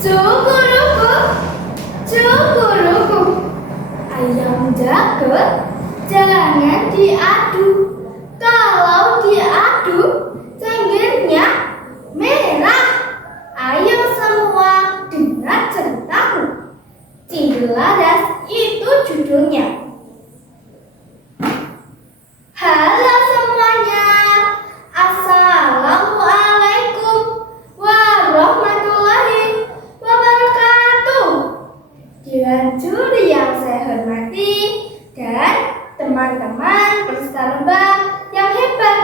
Cukuruku, cukuruku, ayam jago, jangan diadu. Kalau diadu, cenggirnya merah. Ayo semua dengar ceritaku. Cinderlaras itu judulnya. Halo semuanya, Assalamualaikum warahmatullahi wabarakatuh. Dewan juri yang saya hormati dan teman-teman peserta lomba yang hebat.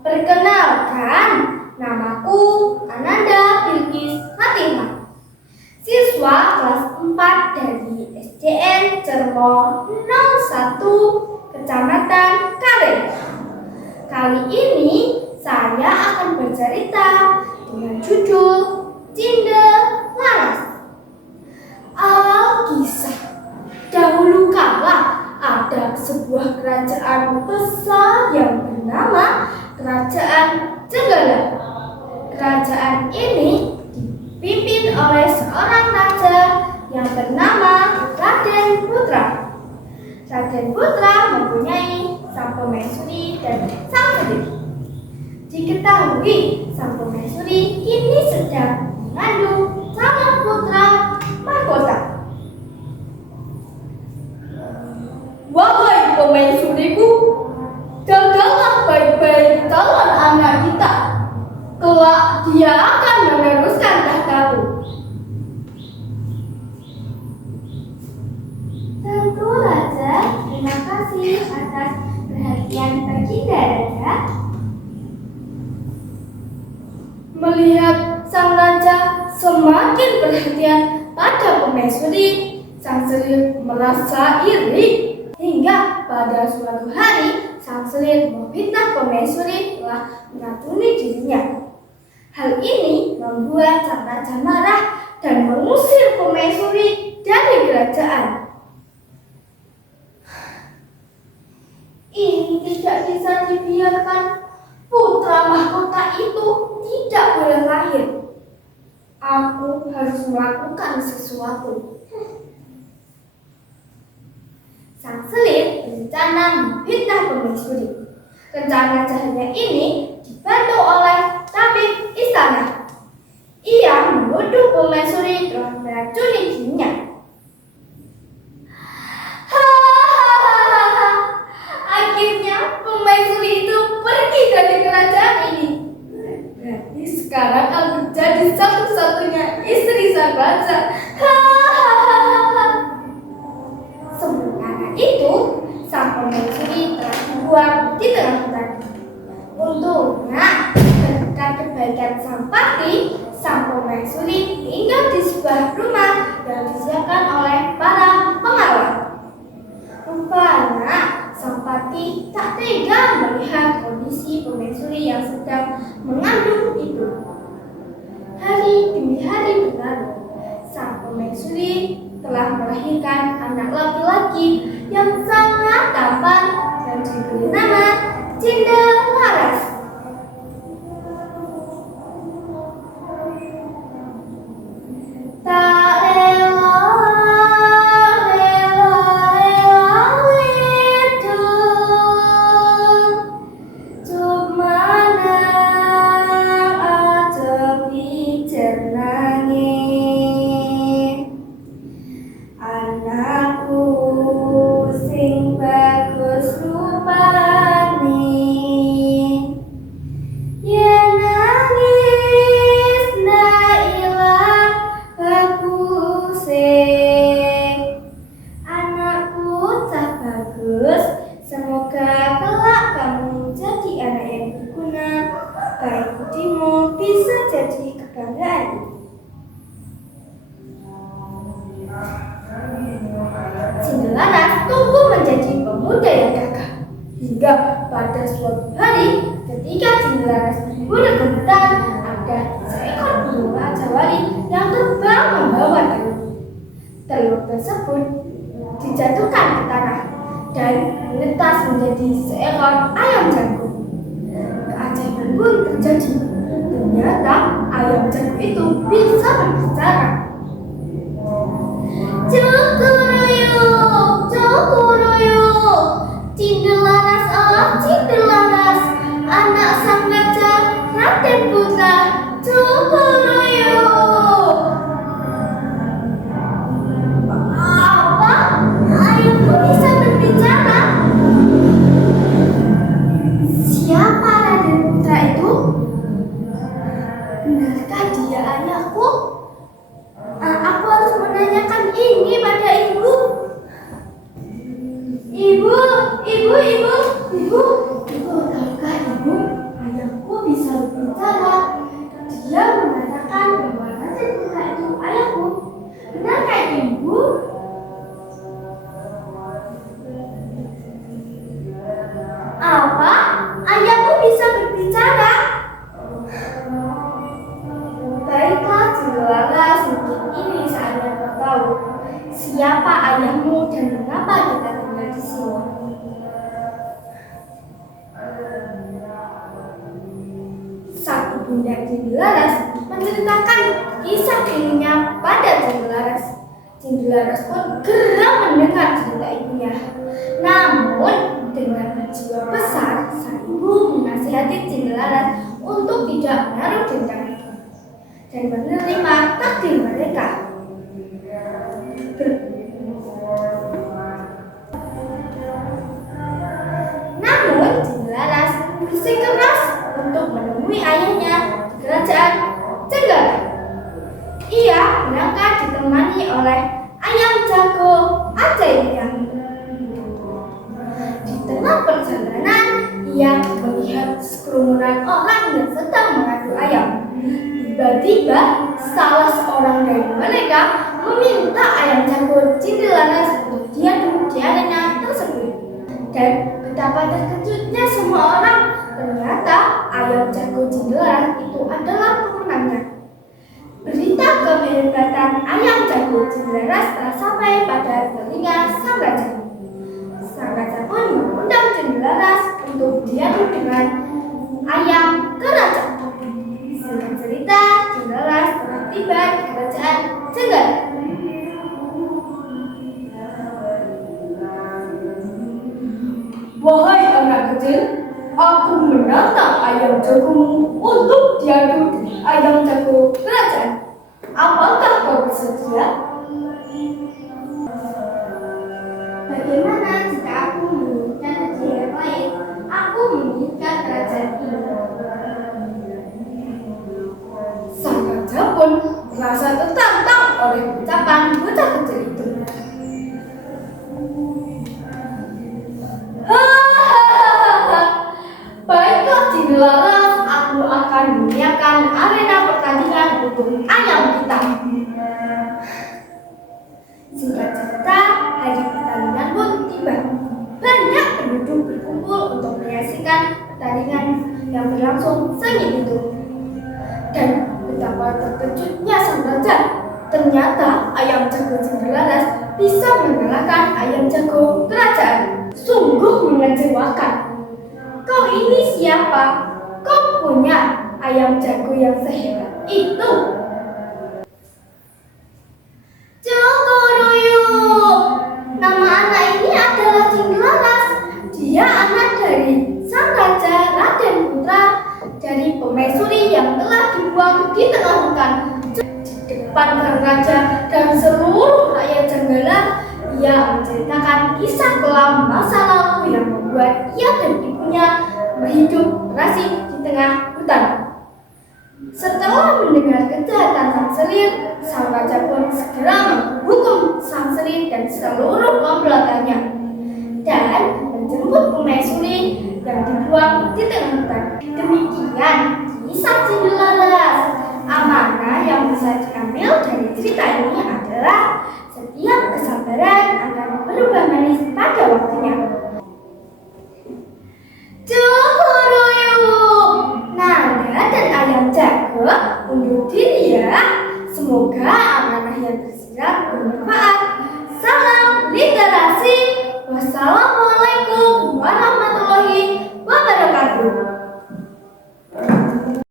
Perkenalkan, namaku Ananda Bilqis Fatimah, siswa kelas 4 dari SDN Cermo 01 Kecamatan Karet. Kali ini saya akan bercerita dengan judul Cinderlaras. Alkisah. Dahulu kala ada sebuah kerajaan besar yang bernama Kerajaan Jenggala. Kerajaan ini dipimpin oleh seorang raja yang bernama Raden Putra. Raden Putra mempunyai sang permaisuri dan sang putri. Diketahui sang permaisuri kini sedang mengandung calon putra mahkota. Wahai permaisuriku, jagalah baik-baik calon anak kita. Kelak dia akan meneruskan tahtamu. Tentu Raja, terima kasih atas perhatian Baginda Raja. Melihat sang raja semakin perhatian pada permaisuri, sang selir merasa iri. Hingga pada suatu hari, sang selir memfitnah permaisuri telah meracuni dirinya. Hal ini membuat sang raja marah dan mengusir permaisuri dari kerajaan. Ini tidak bisa dibiarkan. Putra mahkota itu tidak boleh lahir. Aku harus melakukan sesuatu. Sang selir berencana memfitnah permaisuri. Rencana jahatnya ini dibantu oleh tabib istana. Ia menuduh permaisuri telah meracuni dirinya. Akhirnya permaisuri itu pergi dari kerajaan ini. Berarti sekarang aku jadi satu-satunya istri sang raja. Sementara itu, sang permaisuri telah dibuang di tengah hutan. Untungnya, berkat kebaikan sang pati, sang permaisuri tinggal di sebuah rumah yang disiapkan oleh para pengawal. Rupanya, sang pati tak tega melihat kondisi permaisuri yang sedang mengandung itu. Hari demi hari berlalu, sang permaisuri telah melahirkan anak laki-laki yang sangat tampan dan diberi nama Cinderlaras. Tak rela itu cumana aja pijer nangis. Anakku sing bagus rupane, yen nangis ndak ilang baguse. Anakku cah bagus, semoga kelak kamu jadi anak yang berguna. Baik budimu bisa jadi kebanggaan. Cinderlaras tumbuh menjadi pemuda yang gagah. Hingga pada suatu hari, ketika Cinderlaras duduk di hutan, ada seekor burung rajawali yang terbang membawa telur. Telur tersebut dijatuhkan ke tanah dan menetas menjadi seekor ayam jago. Keajaiban pun terjadi. Ternyata ayam jago itu bisa berbicara. hadiah ayahku? Aku harus menanyakan ini pada ibu. Ibu, tahukah ibu, ayahku bisa berbicara. Dia mengatakan bahwa Raja Jendela itu ayahku. Benarkah ibu? Apa? Ayahku bisa berbicara? Baiklah, Cinderella, mungkin ini saatnya kau tahu siapa ayahmu dan mengapa kita tinggal di sini. Sang ibunda Cinderella menceritakan kisah dirinya pada Cinderella. Cinderella pun geram mendengar cerita ibunya. Namun dengan jiwa besar, sang ibu menasihati Cinderella untuk tidak menaruh dendam itu dan menerima takdir mereka. Namun Cinderella bersikeras untuk menemui ayahnya di kerajaan Jenggala. Ia berangkat ditemani oleh ayam jago ajaibnya. Di tengah perjalanan, ia melihat sekerumunan orang yang sedang mengadu ayam. Tiba-tiba, salah seorang dari mereka meminta ayam jago Cinderella untuk diadu di arena tersebut. Dan betapa terkejutnya semua orang, ternyata ayam jago Cinderella itu adalah pemenangnya. Berita kehebatan ayam jago Cinderella telah sampai pada telinga sang raja. Sang raja pun mengundang Cinderella untuk diadu dengan ayam kerajaan. Singkat cerita, Cinderella telah tiba di kerajaan Jenggala. Wahai anak kecil, aku menantang ayam jagomu untuk diadu dengan ayam jago kerajaan. Apakah kau bersedia? Bagaimana jika aku menginginkan hadiah yang lain? Aku menginginkan kerajaan ini. Sang raja pun merasa tertantang oleh ucapan bocah kecil itu. Baiklah Cinderella, aku akan menyiapkan arena pertandingan untuk ayam kita. Singkat cerita, hari pertandingan pun tiba. Banyak penduduk berkumpul untuk menyaksikan pertandingan yang berlangsung sengit itu. Dan betapa terkejutnya sang raja. Ternyata ayam jago Cinderella bisa mengalahkan ayam jago kerajaan. Sungguh mengecewakan. Kau ini siapa? Kau punya ayam jago yang sehebat itu? Jogoroyo, nama anak ini adalah Cinderella. Dia anak dari sang raja Raden Putra dari pemaisuri yang telah dibuang di tengah hutan. Di depan sang raja dan seluruh rakyat Jenggala, ia menceritakan kisah kelam masa lalu yang membuat ia dan ibunya berhidup terasing di tengah hutan. Setelah mendengar kejahatan sang selir, sang raja pun segera menghukum sang selir dan seluruh komplotannya dan menjemput pemaisuri yang dibuang di tengah hutan. Demikian kisah Cinderella. Amanah yang bisa diambil dari cerita ini adalah setiap kesabaran akan berubah manis pada waktunya. Jogoroyo, Nanda dan ayam jago undur diri ya. Semoga amanah yang tersirat bermanfaat. Salam literasi. Wassalamualaikum warahmatullahi